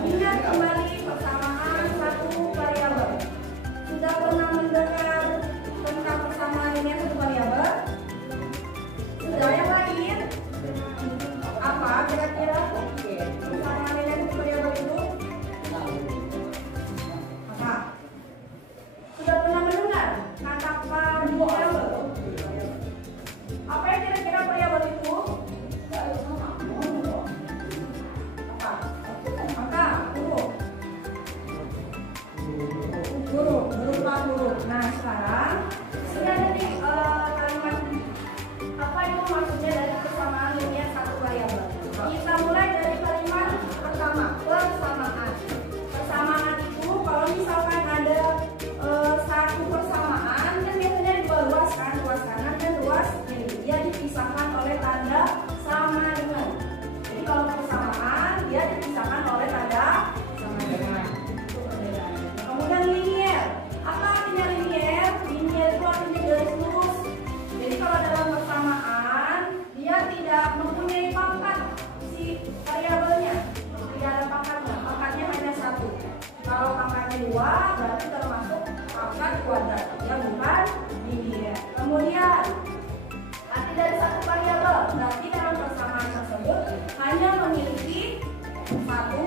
Ingat kembali persamaan satu variabel. Sudah pernah mendengar tentang persamaan linear satu variabel? Sudah yang lain? Apa kira-kira persamaan linear satu variabel itu? Apa? Sudah pernah mendengar kata variabel? Apa yang kira-kira variabel itu? Nah sekarang sudah ada nih kalimat apa itu maksudnya dari persamaan linear satu variabel. Kita mulai dari kalimat pertama, persamaan. Persamaan itu kalau misalkan ada satu persamaan kan biasanya dua ruas kan, ruas kanan dan ruas kiri. Dia dipisahkan oleh tanda sama dengan. Jadi kalau persamaan dia dipisahkan oleh tanda sama dengan. Kemudian linear. Apa artinya linear? Linear itu artinya garis lurus. Jadi kalau dalam persamaan dia tidak mempunyai pangkat si variabelnya, tidak ada pangkatnya. Pangkatnya hanya satu. Kalau pangkatnya dua berarti termasuk pangkat kuadrat. Dia bukan linear. Kemudian arti dari satu variabel berarti dalam persamaan tersebut hanya memiliki satu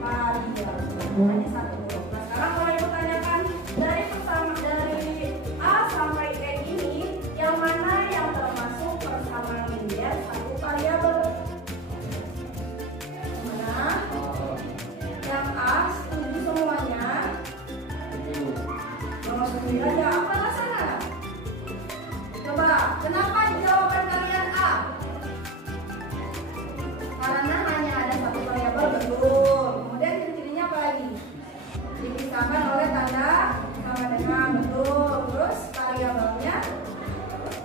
variabel. Hanya satu. Nah sekarang kalau ibu tanyakan dari persamaan dari A sampai E ini yang mana yang termasuk persamaan linear satu variabel? Mana? Yang A setuju semuanya? Nomor 9 aja. Apa alasannya? Coba, kenapa jawaban kalian A? Karena hanya ada satu variabel, betul. Kemudian ciri-cirinya apa lagi? Dipisahkan oleh tanda sama dengan, betul. Terus variabelnya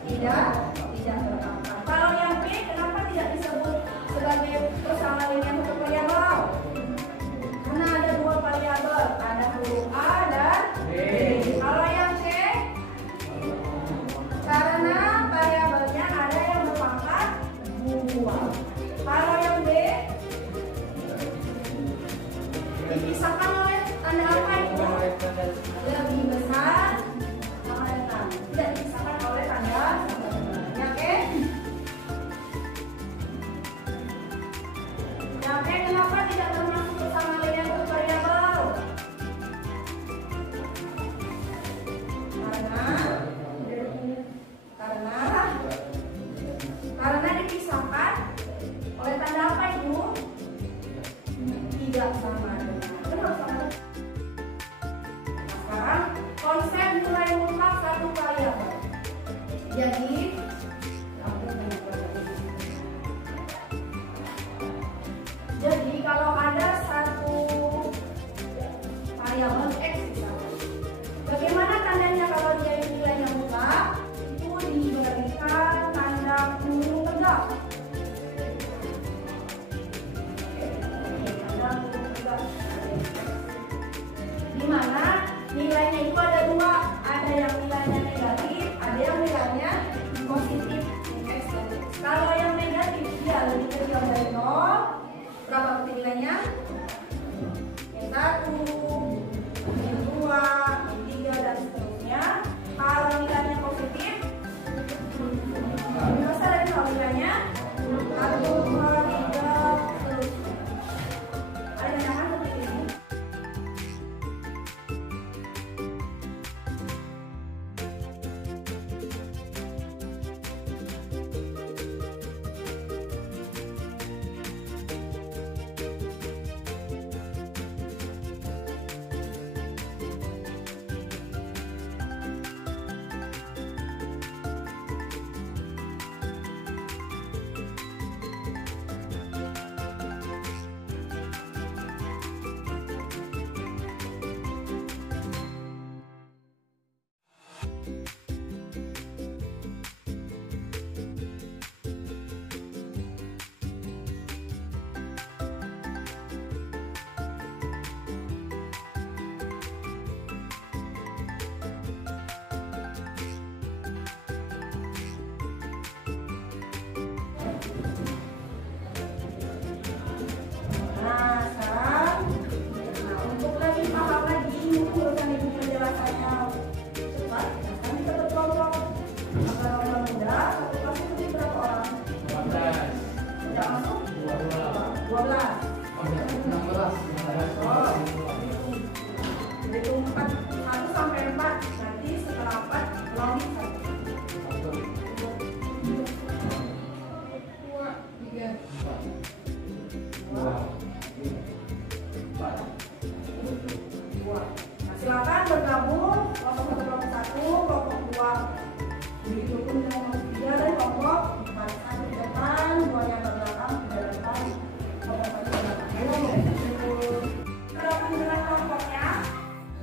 tidak terpapar. Kalau yang B kenapa tidak disebut sebagai persamaan linear satu variabel? Karena ada dua variabel, ada huruf A dan B. Kalau yang C karena variabelnya ada yang berpangkat 2. Kalau yang B dipisahkan oleh tanda apa itu? Lebih besar sama dengan. Tidak dipisahkan oleh tanda sama dengan. Yang E? Yang E kenapa tidak termasuk persamaan linear satu variabel? Karena dipisahkan oleh tanda apa itu? Tidak sama dengan. Benar sama. Sekarang konsep nilai mutlak satu variabel. Jadi kalau ada satu variabel X misalnya, bagaimana tandanya kalau dia nilainya mutlak? Itu diberikan tanda kurung tegak. Di mana nilainya itu ada dua, ada yang nilainya negatif, ada yang nilainya positif. Kalau yang negatif dia lebih kecil dari 0, berapa berarti nilainya? Yang 1, yang 2, yang 3 dan seterusnya. Kalau nilainya positif, lebih besar dari 0 nilainya 1, 2, 3, seterusnya. Ada yang nyaman seperti ini. Oh, hitung 1 sampai 4. Nanti setelah 4 ulangi 1. 2, 3, 2. Nah, silakan bergabung kelompok 1, kelompok 2. Begitu pun dengan kelompok 3 dan kelompok 4. 1 di depan, 2 yang belakang, 3 depan, kelompok 1 di belakang. Sudah dengan kelompoknya.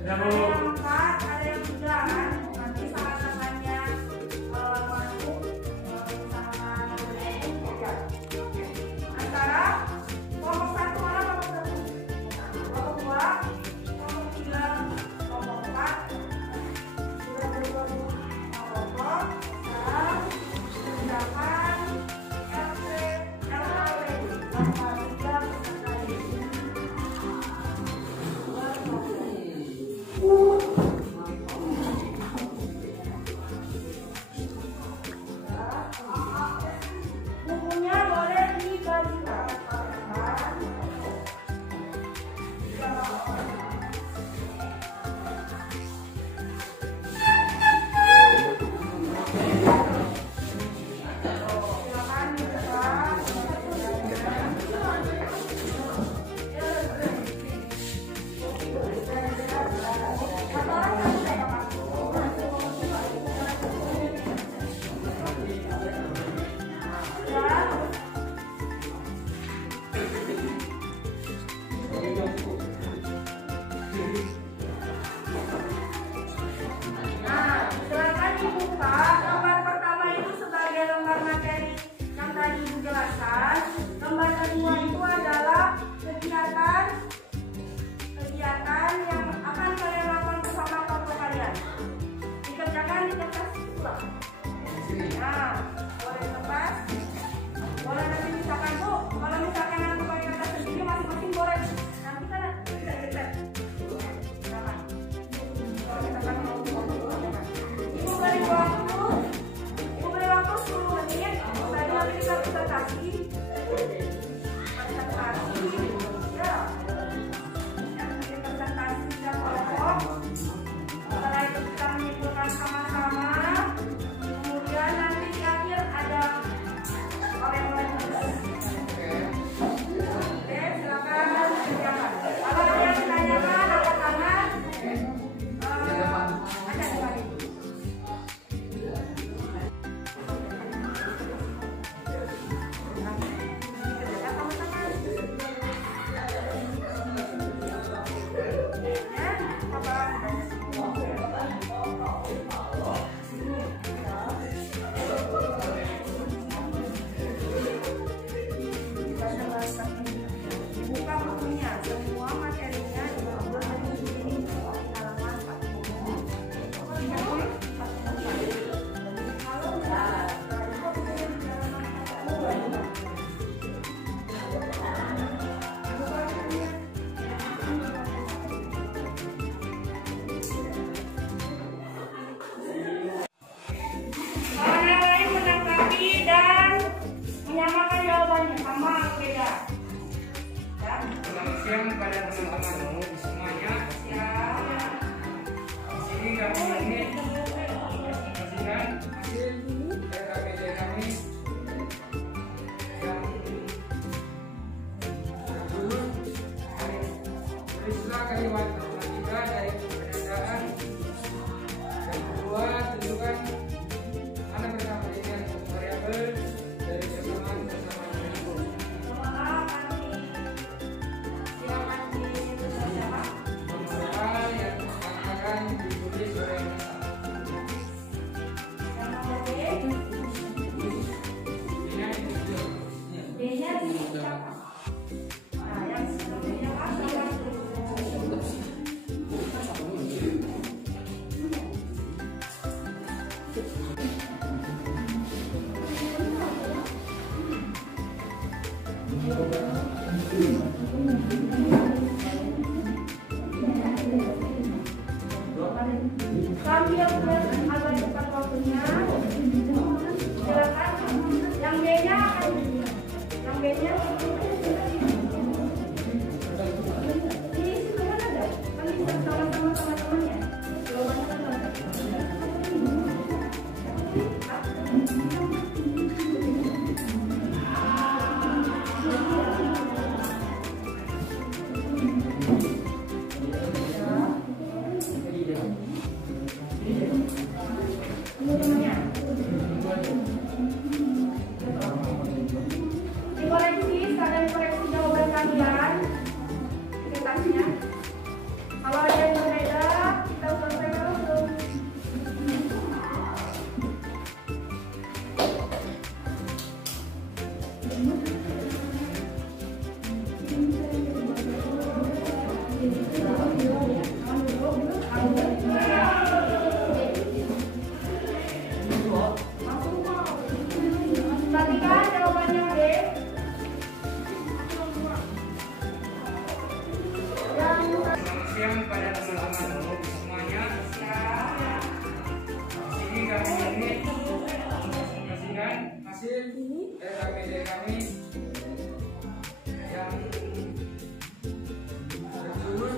Ada yang 4, ada yang 3 kan. Nanti salah-salahnya masuk sama antara kelompok 1 mana kelompok 1? Kelompok 2, kelompok 3, kelompok 4. Sudah bergabung kelompok. Sekarang tindakan LP, LKW, tanpa 3 peserta ini. Bukunya boleh dibagikan. Silakan dibuka. Nah, silakan dibuka. Lembar pertama itu sebagai lembar materi yang tadi Ibu jelaskan. Lembar kedua itu adalah kegiatan yang akan kalian lakukan bersama kelompok kalian. Dikerjakan di kertas ulang. Nah, boleh kertas, boleh nanti misalkan Bu, kalau misalkan aku pakai kertas sendiri masing-masing boleh. Nanti kan tidak cetek. Jangan. Kalau misalkan mau Ibu beri waktu 10 menit. Tadi nanti kita presentasi. Ya. Yang nanti presentasi dan kelompok. Setelah itu kita menyimpulkan sama-sama. Kemudian nanti di akhir ada oleh-oleh. Oke, silakan kerjakan. Kalau ada yang ditanyakan, angkat tangan. Ada di balik. Buka bukunya, semua materinya diambil dari sini halaman 40. Kalau yang lain menanggapi dan menyamakan jawabannya sama atau beda? Selamat siang kepada teman-teman semuanya. Di sini kami ingin menyaksikan hasil RKPD kami yang berjudul Tulislah kalimat matematika dari penandaan. Yang kedua, tentukan mana bersama dengan variabel dari persamaan bersama dengan nomor yang akan ditulis oleh Perhatikan jawabannya, B. Selamat siang pada teman-teman semuanya. Ini kami ini menyaksikan hasil dari kami yang berjudul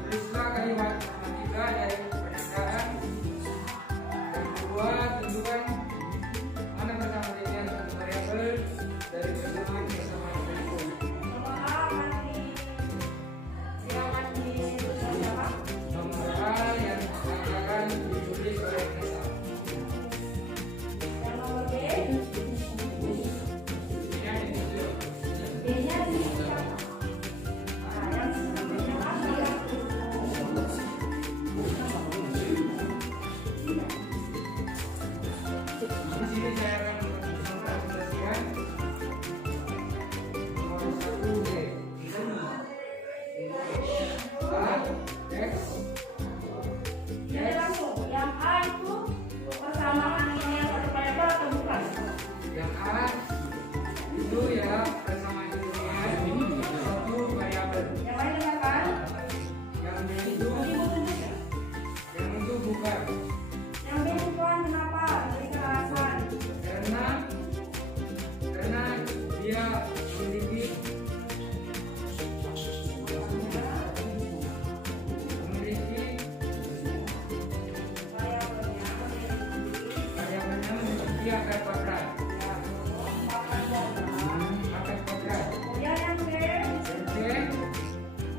tulislah kalimat ketiga dari penandaan. Yang kedua, tentukan mana pertama dengan satu variabel dari persamaan persamaan berikut. Nomor A yang akan ditulis oleh Nisa. Di sini saya akan mempresentasikan nomor 1 B. A, X, Jadi langsung, yang A itu persamaan linear satu variabel atau bukan? yang A itu ya persamaan linear satu variabel. Yang lain dengarkan. Yang B itu bukan. Yang B bukan, kenapa? Berikan alasan. Karena dia memiliki variabelnya memiliki akar kuadrat. Akar kuadrat. Kemudian yang B, C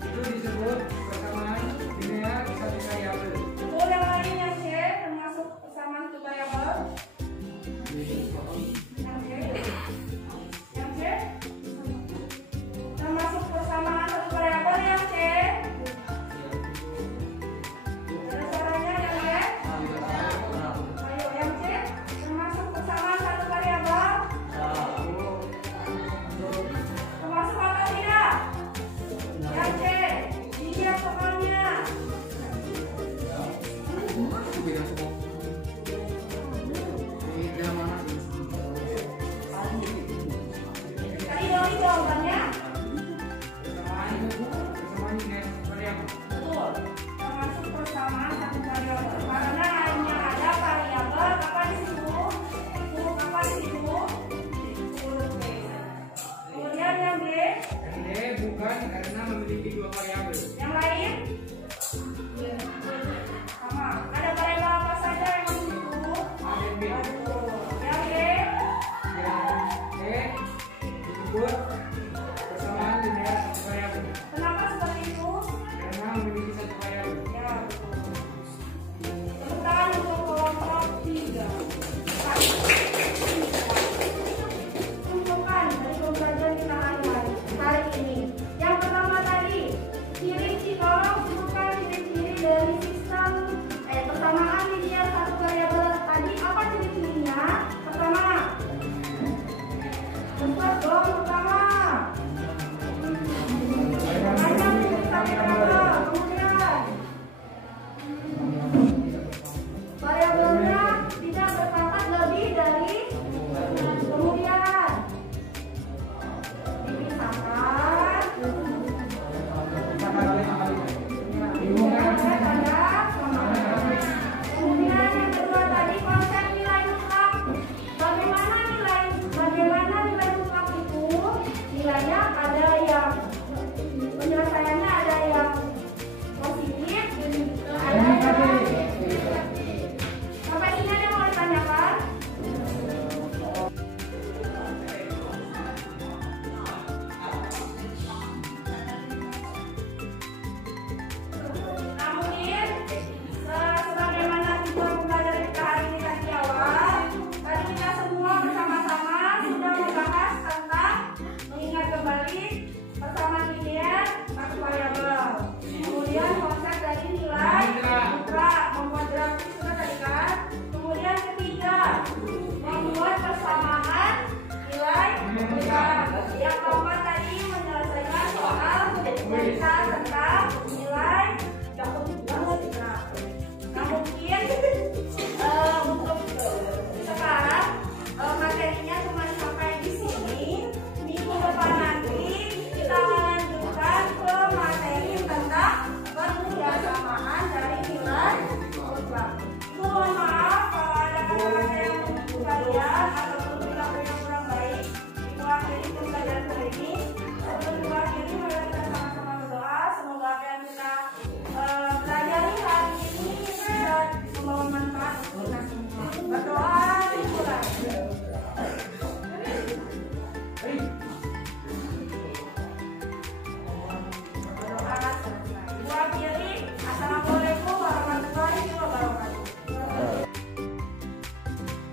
itu disebut persamaan linear satu variabel. betul. Yang lain yang C termasuk persamaan satu variabel. Yang C termasuk persamaan satu variabel. Yang C ada suaranya. Yang B, ayo yang C termasuk persamaan satu variabel. Termasuk atau tidak? Yang C, ini yang soalnya. Tadi dong jawabannya. Persamaan linear satu variabel. Betul. Termasuk persamaan satu variabel. Karena hanya ada variabel apa di situ? Huruf apa di situ? Huruf B. Kemudian yang B, Yang D bukan karena memiliki dua variabel. yang lain sama. Ada variabel apa saja yang di situ? A dan B. Betul. Yang D, Yang E disebut persamaan linear satu variabel kenapa seperti itu? karena memiliki satu variabel. Ya, betul. Tepuk tangan untuk kelompok 3. Tunjukkan dari pembelajaran kita hari ini. Yang pertama tadi, ciri-ciri, tolong sebutkan ciri-ciri dari sistem persamaan linear satu variabel tadi. Apa ciri-cirinya? Pertama, cepat dong pertama. Banyak cerita variabel. Kemudian variabelnya tidak berpangkat lebih dari. Kemudian dipisahkan. Kemudian yang kedua tadi konsep nilai mutlak. Bagaimana nilai mutlak itu? Nilainya ada yang penyelesaiannya ada yang positif, ada yang negatif. Sampai sini ada yang mau ditanyakan? Namun, sebagaimana kita mempelajari kita hari ini tadi awal, tadi kita semua bersama-sama sudah membahas tentang mengingat kembali persamaan linear satu variabel. Kemudian konsep dari nilai mutlak, membuat grafis sudah tadi kan. Kemudian ketiga, membuat persamaan nilai mutlak. Yang keempat tadi menyelesaikan soal